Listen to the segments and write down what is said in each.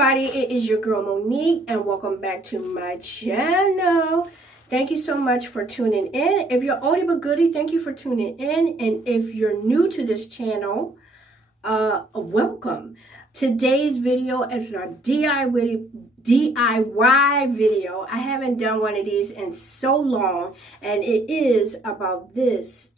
everybody, it is your girl Monique and welcome back to my channel. Thank you so much for tuning in. If you're oldie but goodie, thank you for tuning in. And if you're new to this channel, welcome. Today's video is a DIY video. I haven't done one of these in so long, and it is about this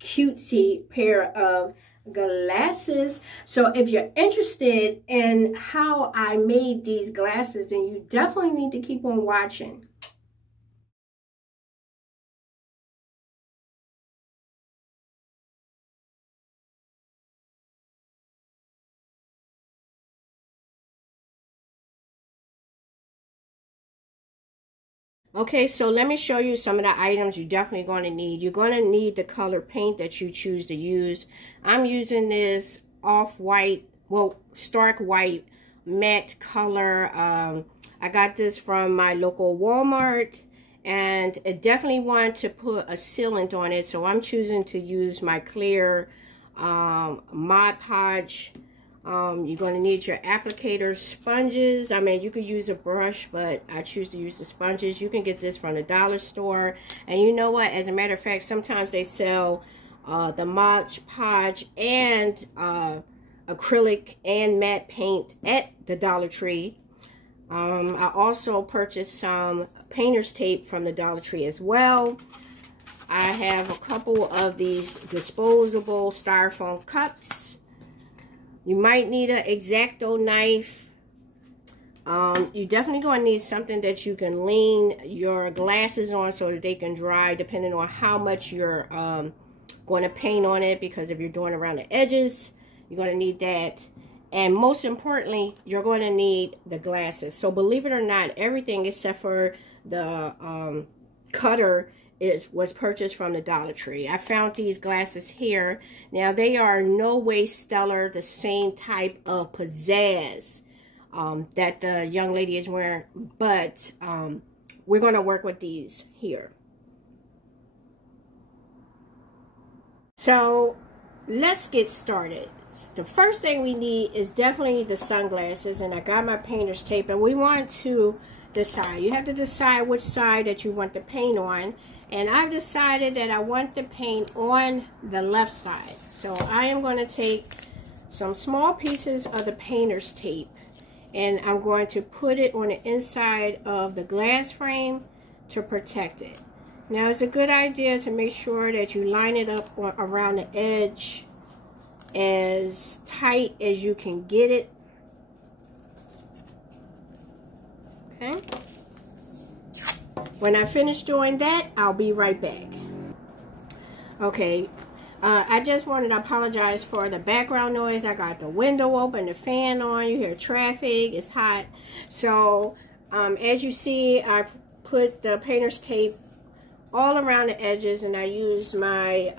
cutesy pair of glasses. So if you're interested in how I made these glasses, then you definitely need to keep on watching. Okay, so let me show you some of the items you're definitely going to need. You're going to need the color paint that you choose to use. I'm using this off-white, well, stark white matte color. I got this from my local Walmart, and I definitely want to put a sealant on it, so I'm choosing to use my clear Mod Podge. You're going to need your applicator sponges. I mean, you could use a brush, but I choose to use the sponges. You can get this from the dollar store. And you know what? As a matter of fact, sometimes they sell the Mod Podge and acrylic and matte paint at the Dollar Tree. I also purchased some painter's tape from the Dollar Tree as well. I have a couple of these disposable styrofoam cups. You might need an X-acto knife. You definitely going to need something that you can lean your glasses on so that they can dry, depending on how much you're going to paint on it, because if you're doing around the edges, you're going to need that. And most importantly, you're going to need the glasses. So believe it or not, everything except for the cutter was purchased from the Dollar Tree. I found these glasses here. Now, they are no way stellar, the same type of pizzazz that the young lady is wearing, but we're going to work with these here. So let's get started. The first thing we need is definitely the sunglasses, and I got my painter's tape, and we want to decide. You have to decide which side that you want to paint on. And I've decided that I want the paint on the left side. So I am going to take some small pieces of the painter's tape, and I'm going to put it on the inside of the glass frame to protect it. Now, it's a good idea to make sure that you line it up around the edge as tight as you can get it. Okay. When I finish doing that, I'll be right back. Okay, I just wanted to apologize for the background noise. I got the window open, the fan on, you hear traffic, it's hot. So, as you see, I put the painter's tape all around the edges, and I use my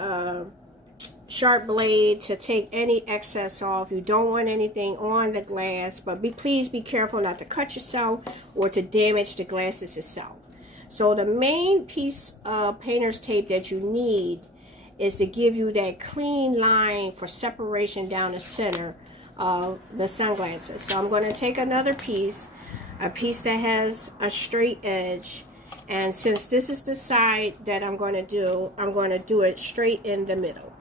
sharp blade to take any excess off. You don't want anything on the glass, but please be careful not to cut yourself or to damage the glasses itself. So the main piece of painter's tape that you need is to give you that clean line for separation down the center of the sunglasses. So I'm going to take another piece, a piece that has a straight edge, and since this is the side that I'm going to do it straight in the middle.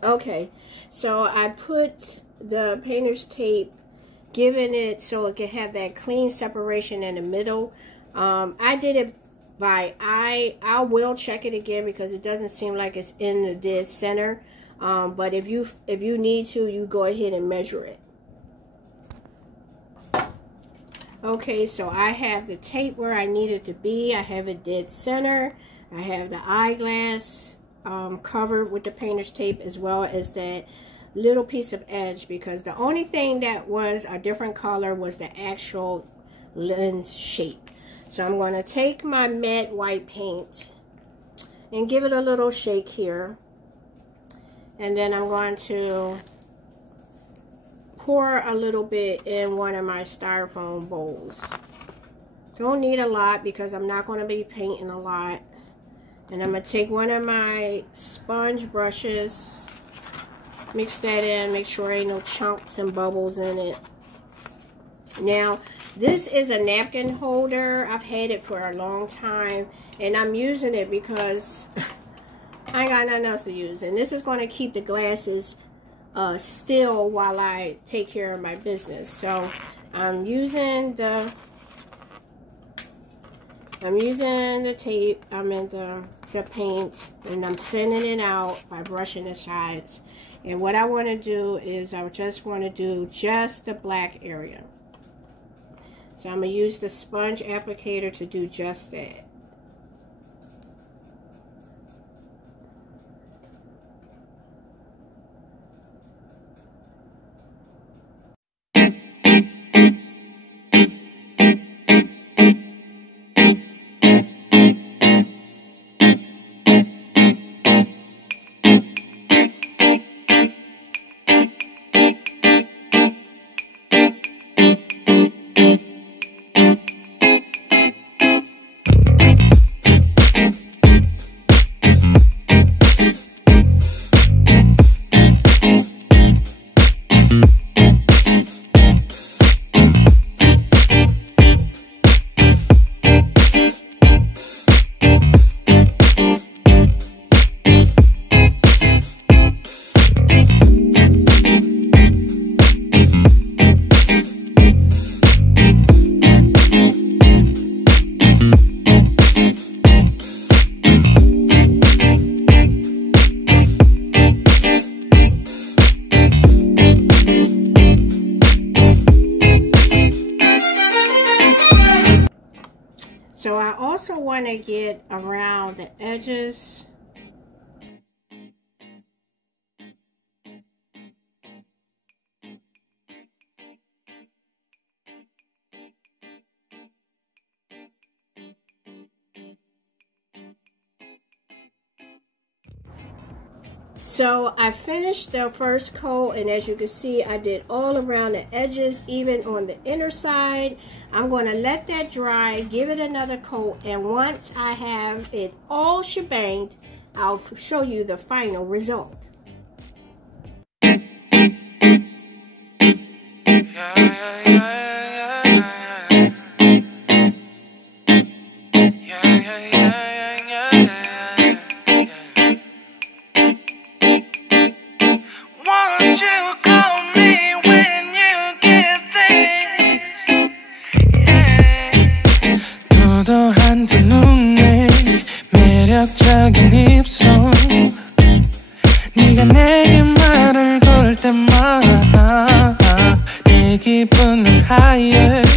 Okay, so I put the painter's tape, giving it so it can have that clean separation in the middle. I did it by eye. I will check it again because it doesn't seem like it's in the dead center. But if you need to, you go ahead and measure it. Okay, so I have the tape where I need it to be. I have it dead center. I have the eyeglass covered with the painter's tape, as well as that little piece of edge, because the only thing that was a different color was the actual lens shape. So I'm going to take my matte white paint and give it a little shake here, and then I'm going to pour a little bit in one of my styrofoam bowls. Don't need a lot because I'm not going to be painting a lot. And I'm going to take one of my sponge brushes, mix that in, make sure there ain't no chunks and bubbles in it. Now, this is a napkin holder. I've had it for a long time, and I'm using it because I ain't got nothing else to use. And this is going to keep the glasses still while I take care of my business. So I'm using the tape, the paint, and I'm thinning it out by brushing the sides. And what I want to do is I just want to do just the black area. So I'm going to use the sponge applicator to do just that. So I also want to get around the edges. So I finished the first coat, and as you can see, I did all around the edges, even on the inner side. I'm going to let that dry, give it another coat, and once I have it all shebanged, I'll show you the final result. 매력적인 입술 네가 내게 말을 걸 때마다 내 기분은 higher